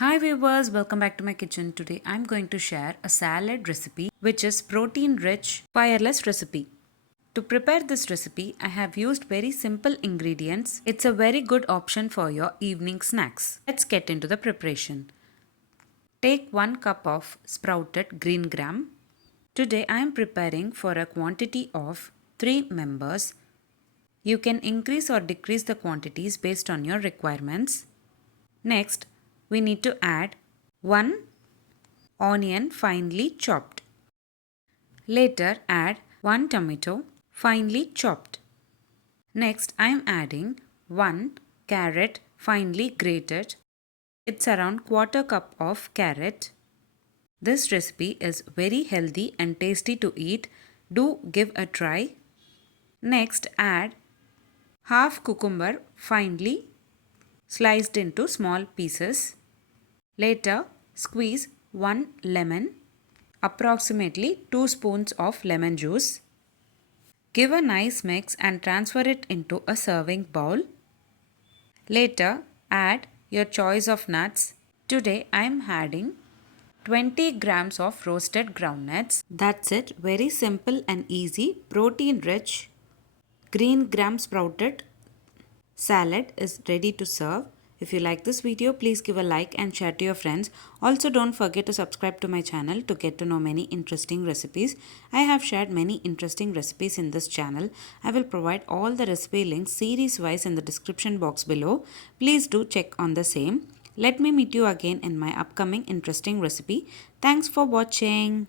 Hi viewers, welcome back to my kitchen. Today I'm going to share a salad recipe which is protein rich fireless recipe. To prepare this recipe, I have used very simple ingredients. It's a very good option for your evening snacks. Let's get into the preparation. Take 1 cup of sprouted green gram. Today I am preparing for a quantity of 3 members. You can increase or decrease the quantities based on your requirements. Next, we need to add 1 onion finely chopped. Later, add 1 tomato finely chopped. Next, I am adding 1 carrot finely grated. It's around quarter cup of carrot. This recipe is very healthy and tasty to eat. Do give a try. Next, add half cucumber finely sliced into small pieces. Later, squeeze 1 lemon, approximately 2 spoons of lemon juice. Give a nice mix and transfer it into a serving bowl. Later, add your choice of nuts. Today I am adding 20 grams of roasted groundnuts. That's it. Very simple and easy, protein rich green gram sprouted salad is ready to serve. If you like this video, please give a like and share to your friends. Also, don't forget to subscribe to my channel to get to know many interesting recipes. I have shared many interesting recipes in this channel. I will provide all the recipe links series wise in the description box below. Please do check on the same. Let me meet you again in my upcoming interesting recipe. Thanks for watching.